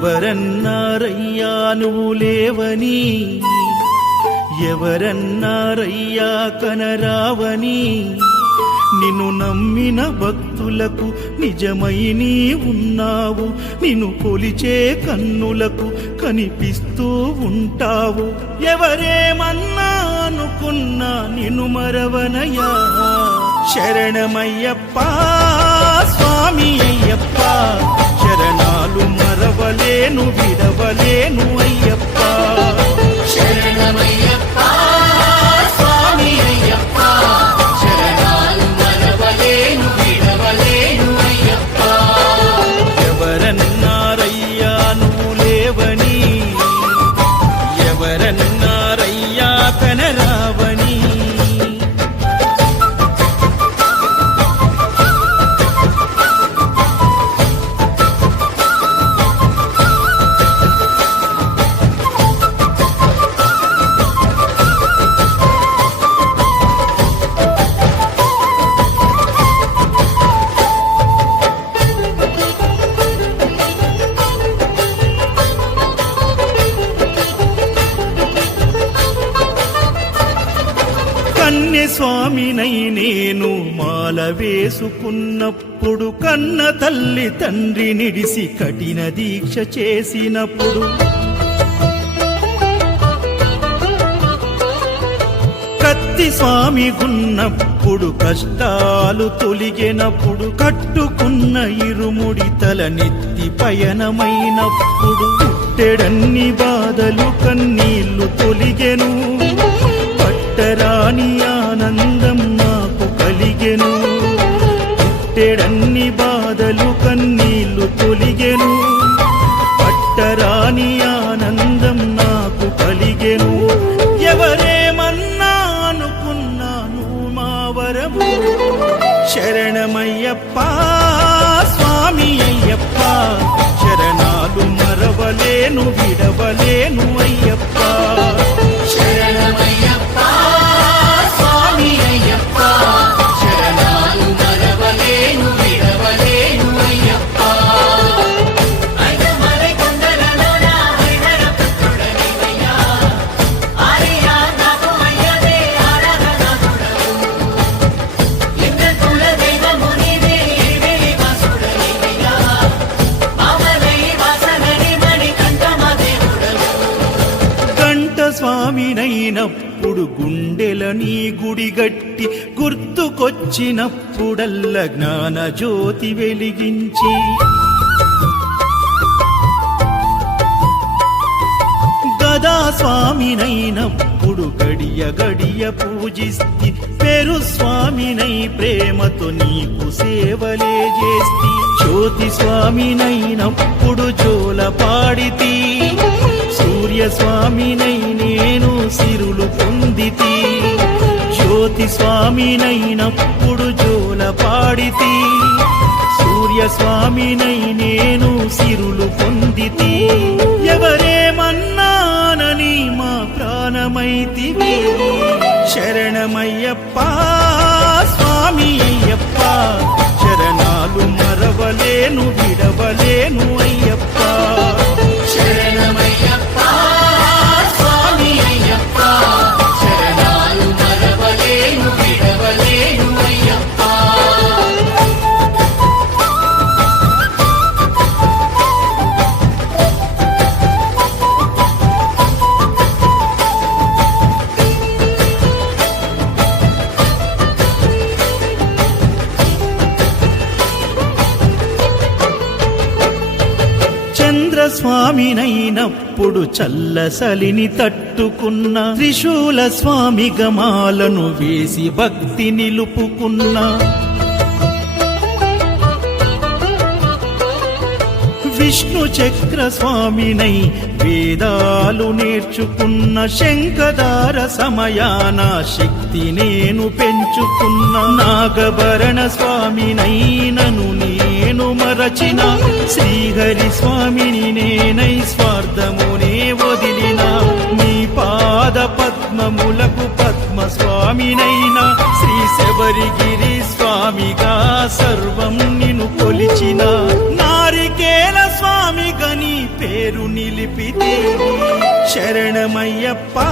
ఎవరన్నారయ్యా నువ్వు లేవని ఎవరన్నారయ్యా కనరావని నిన్ను నమ్మిన భక్తులకు నిజమై నీ ఉన్నావు నిన్ను కొలిచే కన్నులకు కనిపిస్తూ ఉంటావు ఎవరేమన్నా అనుకున్నా నిన్ను మరవనయా శరణమయ్యప్పా విడవలేను విడవలేను అయ్యప్ప శరణమయ్యప్ప ఎవరన్నారయ్యా నువ్వు లేవని ఎవరన్నా స్వామినై నేను మాల వేసుకున్నప్పుడు కన్న తల్లి తండ్రి నిడిసి కఠిన దీక్ష చేసినప్పుడు కత్తి స్వామి ఉన్నప్పుడు కష్టాలు తొలిగినప్పుడు కట్టుకున్న ఇరుముడి తల నెత్తి పయనమైనప్పుడు పుట్టెడన్ని బాధలు కన్నీళ్లు తొలిగెను పుట్టరాని ఆనందం నాకు కలిగెను పుట్టెడన్ని బాధలు కన్నీళ్లు తొలిగెను పట్టరాని ఆనందం నాకు కలిగెను ఎవరేమన్నా అనుకున్నాను మావరము శరణమయ్యప్ప స్వామి అయ్యప్ప శరణాలు మరవలేను విడవలేను అయ్యప్ప గుర్తుకొచ్చినప్పుడు గుండెల నీ గుడిగట్టి గుర్తుకొచ్చినప్పుడల్ల జ్ఞాన జ్యోతి వెలిగించి గదా స్వామినైనప్పుడు గడియ గడియ పూజిస్తి పేరు స్వామినై ప్రేమతో నీకు సేవలే చేస్తి జ్యోతి స్వామినైనప్పుడు జోల పాడితి స్వామినై నేను సిరులు పొందితి జ్యోతి స్వామినైనప్పుడు జోల పాడితి సూర్య స్వామినై నేను సిరులు పొందితి ఎవరేమన్నానని మా ప్రాణమైతి శరణమయ్యప్ప స్వామి అయ్యప్ప శరణాలు మరవలేను విడవలేను అయ్యప్ప స్వామినైనప్పుడు చల్లసలిని తట్టుకున్న త్రిశూల స్వామి గమాలను వేసి భక్తి నిలుపుకున్న విష్ణు చక్ర స్వామినై వేదాలు నేర్చుకున్న శంకదార సమయాన శక్తి నేను పెంచుకున్న నాగభరణ స్వామినైనను నీ నేను మరచిన శ్రీహరి స్వామిని నేనై స్వార్థమునే వదిలిన నీ పాద పద్మములకు పద్మ స్వామినైనా శ్రీ శబరిగిరి స్వామిగా సర్వం నిన్ను కొలిచిన నారికేల స్వామి గని పేరు నిలిపితే శరణమయ్యప్ప